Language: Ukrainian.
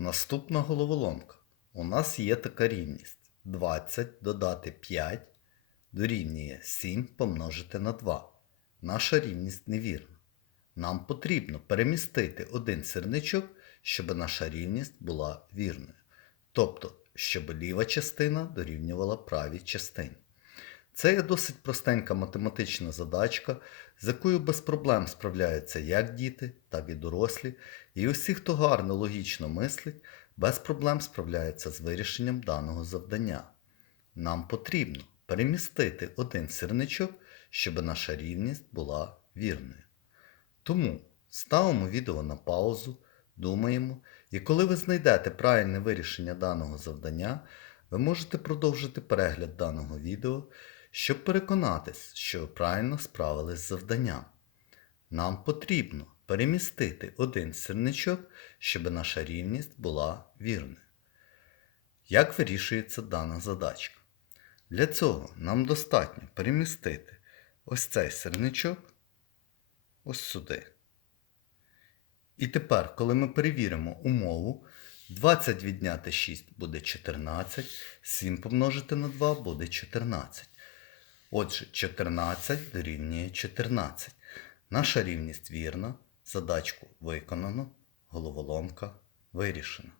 Наступна головоломка. У нас є така рівність. 20 додати 5 дорівнює 7 помножити на 2. Наша рівність невірна. Нам потрібно перемістити один сірничок, щоб наша рівність була вірною. Тобто, щоб ліва частина дорівнювала правій частині. Це є досить простенька математична задачка, з якою без проблем справляються як діти, так і дорослі, і усі, хто гарно логічно мислить, без проблем справляються з вирішенням даного завдання. Нам потрібно перемістити один сірничок, щоб наша рівність була вірною. Тому ставимо відео на паузу, думаємо, і коли ви знайдете правильне вирішення даного завдання, ви можете продовжити перегляд даного відео, щоб переконатись, що ви правильно справились з завданням. Нам потрібно перемістити один сірничок, щоб наша рівність була вірною. Як вирішується дана задачка? Для цього нам достатньо перемістити ось цей сірничок ось сюди. І тепер, коли ми перевіримо умову, 20 відняти 6 буде 14, 7 помножити на 2 буде 14. Отже, 14 дорівнює 14. Наша рівність вірна, задачку виконано, головоломка вирішена.